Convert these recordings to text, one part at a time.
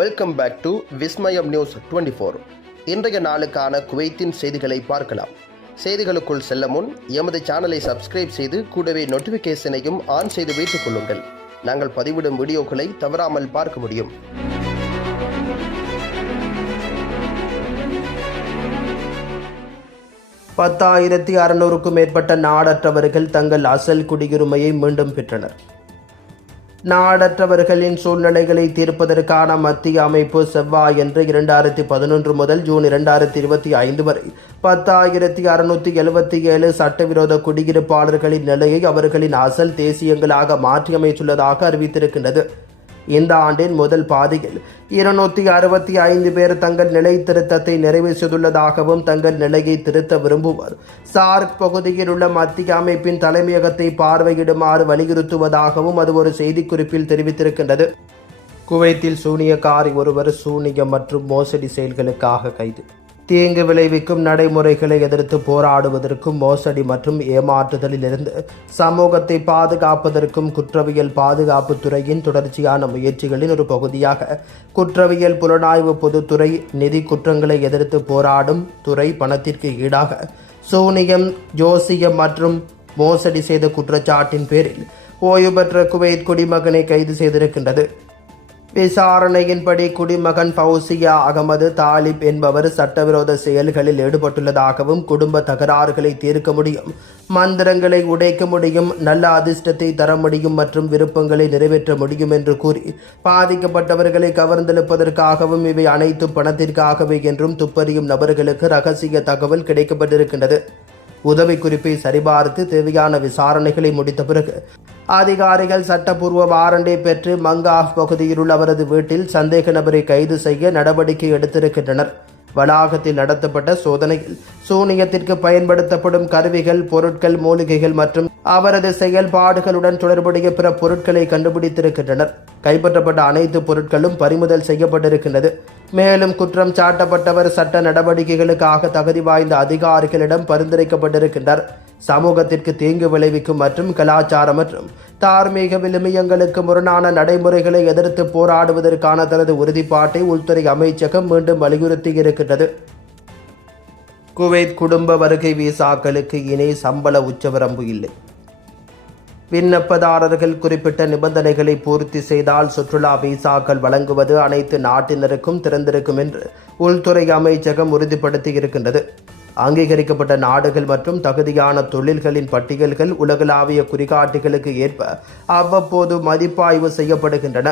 Welcome back to Vismayam news 24. இன்றைய நாளுக்கான குவைத்தின் செய்திகளை பார்க்கலாம். செய்திகளுக்குள் செல்ல முன் எமது சேனலை சப்ஸ்கிரைப் செய்து கூடவே நோட்டிஃபிகேஷனையும் ஆன் செய்து வைத்துக் கொள்ளுங்கள். நாங்கள் பதிவிடும் வீடியோக்களை தவறாமல் பார்க்க முடியும். $10,600க்கும் மேற்பட்ட நாடற்றவர்கள் தங்கள் அசல் குடியுரிமையை மீண்டும் பெற்றனர். நாடற்றவர்களின் சூழ்நிலைகளை தீர்ப்பதற்கான மத்திய அமைப்பு செவ்வாயன்று 2011 முதல் ஜூன் 2025 வரை 10,677 சட்டவிரோத குடியிருப்பாளர்களின் நிலையை அவர்களின் அசல் தேசியங்களாக மாற்றியமைத்துள்ளதாக அறிவித்திருக்கின்றது. இந்த ஆண்டின் முதல் பாதியில் 265 பேர் தங்கள் நிலை திருத்தத்தை நிறைவு செய்துள்ளதாகவும் தங்கள் நிலையை திருத்த விரும்புவர் சார்க் பகுதியில் உள்ள மத்திய அமைப்பின் தலைமையகத்தை பார்வையிடுமாறு வலியுறுத்துவதாகவும் அது ஒரு செய்திக்குறிப்பில் தெரிவித்திருக்கின்றது. குவைத்தில் சூனியக்காரி ஒருவர் சூனியம் மற்றும் மோசடி செயல்களுக்காக கைது. தீங்கு விளைவிக்கும் நடைமுறைகளை எதிர்த்து போராடுவதற்கும் மோசடி மற்றும் ஏமாற்றுதலில் இருந்து சமூகத்தை பாதுகாப்பதற்கும் குற்றவியல் பாதுகாப்பு துறையின் தொடர்ச்சியான முயற்சிகளின் ஒரு பகுதியாக குற்றவியல் புலனாய்வு பொதுத்துறை நிதி குற்றங்களை எதிர்த்து போராடும் துறை பணத்திற்கு ஈடாக சூனியம், ஜோசியம் மற்றும் மோசடி செய்த குற்றச்சாட்டின் பேரில் ஓய்வு பெற்ற குவைத் குடிமகனை கைது செய்திருக்கின்றது. விசாரணையின்படி குடிமகன் ஃபவுசியா அகமது தாலிப் என்பவர் சட்டவிரோத செயல்களில் ஈடுபட்டுள்ளதாகவும் குடும்ப தகராறுகளை தீர்க்க முடியும், மந்திரங்களை உடைக்க முடியும், நல்ல அதிர்ஷ்டத்தை தர முடியும் மற்றும் விருப்பங்களை நிறைவேற்ற முடியும் என்று கூறி பாதிக்கப்பட்டவர்களை கவர்ந்தெழுப்பதற்காகவும் இவை அனைத்து பணத்திற்காகவே என்றும் துப்பறியும் நபர்களுக்கு ரகசிய தகவல் கிடைக்கப்பட்டிருக்கின்றது. உதவி குறிப்பை சரிபார்த்து தேவையான விசாரணைகளை முடித்த பிறகு அதிகாரிகள் சட்டப்பூர்வ வாரண்டை பெற்று மங்காஃப் பகுதியில் உள்ள அவரது வீட்டில் சந்தேக நபரை கைது செய்ய நடவடிக்கை எடுத்திருக்கின்றனர். வளாகத்தில் நடத்தப்பட்ட சோதனையில் சூனியத்திற்கு பயன்படுத்தப்படும் கருவிகள், பொருட்கள், மூலிகைகள் மற்றும் அவரது செயல்பாடுகளுடன் தொடர்புடைய பிற பொருட்களை கண்டுபிடித்திருக்கின்றனர். கைப்பற்றப்பட்ட அனைத்து பொருட்களும் பறிமுதல் செய்யப்பட்டிருக்கின்றது. மேலும் குற்றம் சாட்டப்பட்டவர் சட்ட நடவடிக்கைகளுக்காக தகுதி வாய்ந்த அதிகாரிகளிடம் பரிந்துரைக்கப்பட்டிருக்கின்றார். சமூகத்திற்கு தீங்கு விளைவிக்கும் மற்றும் கலாச்சார மற்றும் தார்மீக விழுமியங்களுக்கு முரணான நடைமுறைகளை எதிர்த்து போராடுவதற்கான தனது உறுதிப்பாட்டை உள்துறை அமைச்சகம் மீண்டும் வலியுறுத்தியிருக்கின்றது. குவைத் குடும்ப வருகை விசாக்களுக்கு இனி சம்பள உச்சவரம்பு இல்லை. விண்ணப்பதாரர்கள் குறிப்பிட்ட நிபந்தனைகளை பூர்த்தி செய்தால் சுற்றுலா விசாக்கள் வழங்குவது அனைத்து நாட்டினருக்கும் திறந்திருக்கும் என்று உள்துறை அமைச்சகம் உறுதிப்படுத்தியிருக்கின்றது. அங்கீகரிக்கப்பட்ட நாடுகள் மற்றும் தகுதியான தொழில்களின் பட்டியல்கள் உலகளாவிய குறிகாட்டிகளுக்கு ஏற்ப அவ்வப்போது மதிப்பாய்வு செய்யப்படுகின்றன.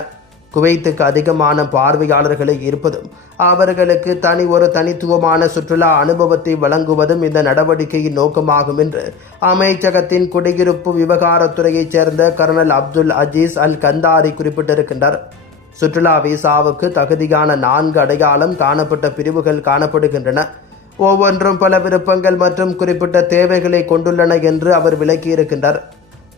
குவைத்துக்கு அதிகமான பார்வையாளர்களை ஈர்ப்பதும் அவர்களுக்கு ஒரு தனித்துவமான சுற்றுலா அனுபவத்தை வழங்குவதும் இந்த நடவடிக்கையின் நோக்கமாகும் என்று அமைச்சகத்தின் குடியிருப்பு விவகாரத்துறையைச் சேர்ந்த கர்னல் அப்துல் அஜீஸ் அல் கந்தாரி குறிப்பிட்டிருக்கின்றார். சுற்றுலா விசாவுக்கு தகுதியான 4 அடையாளம் காணப்பட்ட பிரிவுகள் காணப்படுகின்றன. ஒவ்வொன்றும் பல விருப்பங்கள் மற்றும் குறிப்பிட்ட தேவைகளை கொண்டுள்ளன என்று அவர் விளக்கியிருக்கின்றார்.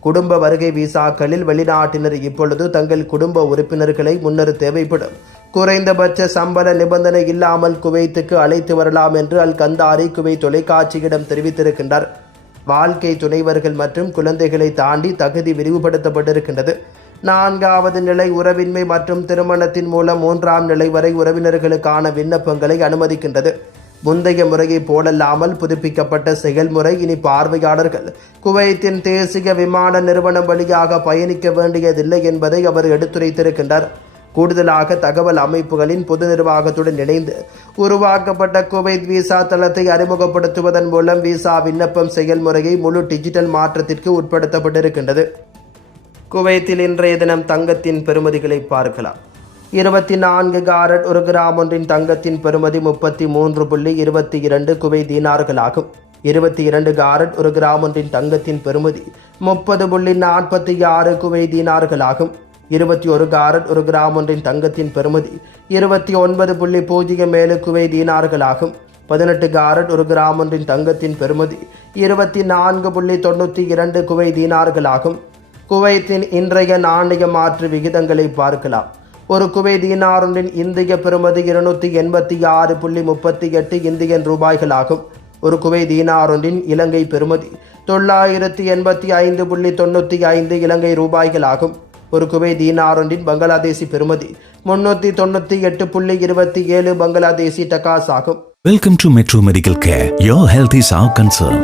குடும்ப வருகை விசாக்களில் வெளிநாட்டினர் இப்பொழுது தங்கள் குடும்ப உறுப்பினர்களை முன்னர் தேவைப்படும் குறைந்தபட்ச சம்பள நிபந்தனை இல்லாமல் குவைத்துக்கு அழைத்து வரலாம் என்று அல் கந்தாரி குவைத் தொலைக்காட்சியிடம் தெரிவித்திருக்கின்றார். வாழ்க்கை துணைவர்கள் மற்றும் குழந்தைகளை தாண்டி தகுதி விரிவுபடுத்தப்பட்டிருக்கின்றது. 4வது நிலை உறவின்மை மற்றும் திருமணத்தின் மூலம் 3ஆம் நிலை வரை உறவினர்களுக்கான விண்ணப்பங்களை அனுமதிக்கின்றது. முந்தைய முறையை போலல்லாமல் புதுப்பிக்கப்பட்ட செயல்முறை இனி பார்வையாளர்கள் குவைத்தின் தேசிய விமான நிறுவனம் வழியாக பயணிக்க வேண்டியதில்லை என்பதை அவர் எடுத்துரைத்திருக்கின்றார். கூடுதலாக தகவல் அமைப்புகளின் பொது நிர்வாகத்துடன் இணைந்து உருவாக்கப்பட்ட குவைத் விசா தளத்தை அறிமுகப்படுத்துவதன் மூலம் விசா விண்ணப்பம் செயல்முறையை முழு டிஜிட்டல் மாற்றத்திற்கு உட்படுத்தப்பட்டிருக்கின்றது. குவைத்தில் இன்றைய தினம் தங்கத்தின் பெறுமதிகளை பார்க்கலாம். 24 காரட் 1 கிராம் ஒன்றின் தங்கத்தின் பெறுமதி 33.22 குவைத் தீனார்களாகும். 22 காரட் 1 கிராம் ஒன்றின் தங்கத்தின் பெறுமதி 30.46 குவைத் தீனார்களாகும். 21 காரட் 1 கிராம் ஒன்றின் தங்கத்தின் பெறுமதி 29.07 குவைத் தீனார்களாகும். 18 காரட் 1 கிராம் ஒன்றின் தங்கத்தின் பெறுமதி 24.92 குவைத் தீனார்களாகும். குவைத்தின் இன்றைய நாணய மாற்று விகிதங்களை பார்க்கலாம். ஒரு குவைத் தீனார் ஒன்றின் இந்திய பெறுமதி 286.38 இந்தியன் ரூபாய்களாகும். ஒரு குவைத் தீனார் ஒன்றின் இலங்கை பெறுமதி 985.95 இலங்கை ரூபாய்களாகும். ஒரு குவைத் தீனார் ஒன்றின் பங்களாதேசி பெறுமதி 398.27 பங்களாதேசி டகாஸ் ஆகும். Welcome to Metro Medical Care. Your health is our concern.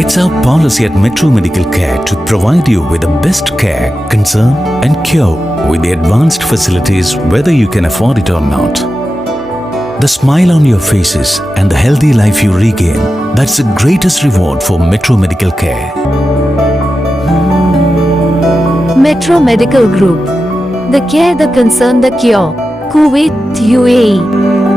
It's our policy at Metro Medical Care to provide you with the best care, concern and cure with the advanced facilities whether you can afford it or not. The smile on your faces and the healthy life you regain, that's the greatest reward for Metro Medical Care. Metro Medical Group. The care, the concern, the cure. Kuwait, UAE.